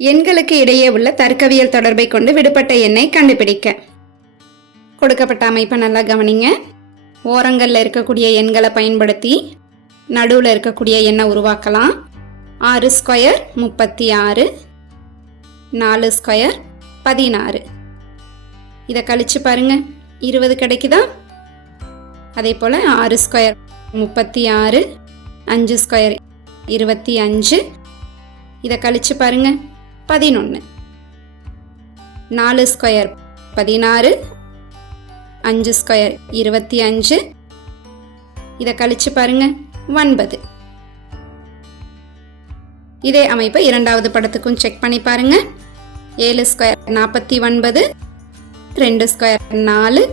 எண்களுக்கு இடையே உள்ள தர்க்கவியல் தொடர்பை கொண்டு விடுபட்ட எண்ணை கண்டுபிடிக்க. கொடுக்கப்பட்ட அமைப்பை நல்லா கவனிங்க. ஓரங்களில் இருக்கக்கூடிய எண்களை பயன்படுத்தி நடுவில் இருக்கக்கூடிய எண்ணை உருவாக்கலாம். ஆறு ஸ்கொயர் முப்பத்தி ஆறு நாலு ஸ்கொயர் பதினாறு. இதை கழிச்சு பாருங்க. இருபது கிடைக்குதா? அதே போல் ஆறு ஸ்கொயர் முப்பத்தி ஆறு அஞ்சு ஸ்கொயர் இருபத்தி அஞ்சு. இதை கழிச்சு பாருங்கள் பதினொன்று நாலு ஸ்கொயர் பதினாறு அஞ்சு ஸ்கொயர் இருபத்தி அஞ்சு. இதை கழிச்சு பாருங்க ஒன்பது. இதே அமைப்பை இரண்டாவது படத்துக்கும் செக் பண்ணி பாருங்க. ஏழு ஸ்கொயர் நாற்பத்தி ஒன்பது ரெண்டு ஸ்கொயர் நாலு.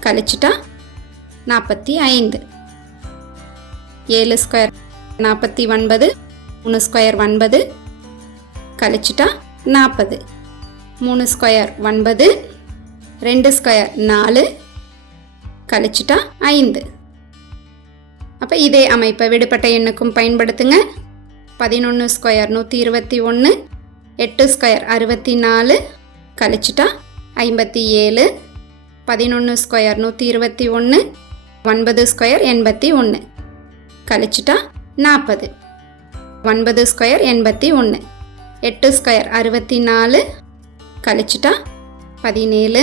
கழிச்சிட்டா நாற்பத்தி ஐந்து. ஏழு ஸ்கொயர் நாற்பத்தி ஒன்பது மூணு ஸ்கொயர் ஒன்பது. கழிச்சிட்டா நாற்பது மூணு ஸ்கொயர் ஒன்பது. ரெண்டு ஸ்கொயர் நாலு. கழிச்சிட்டா ஐந்து. அப்போ இதே அமைப்பை விடுபட்ட எண்ணுக்கும் பயன்படுத்துங்க. பதினொன்று ஸ்கொயர் நூற்றி இருபத்தி ஒன்று எட்டு ஸ்கொயர் அறுபத்தி நாலு. கழிச்சிட்டா ஐம்பத்தி ஏழு. பதினொன்று ஸ்கொயர் நூற்றி இருபத்தி ஒன்று ஒன்பது ஸ்கொயர் எண்பத்தி ஒன்று கழிச்சிட்டா நாற்பது ஒன்பது ஸ்கொயர் எண்பத்தி ஒன்று எட்டு ஸ்கொயர் அறுபத்தி நாலு கழிச்சிட்டா பதினேழு.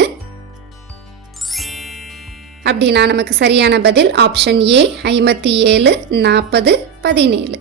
அப்படின்னா நமக்கு சரியான பதில் ஆப்ஷன் ஏ ஐம்பத்தி ஏழு நாற்பது பதினேழு.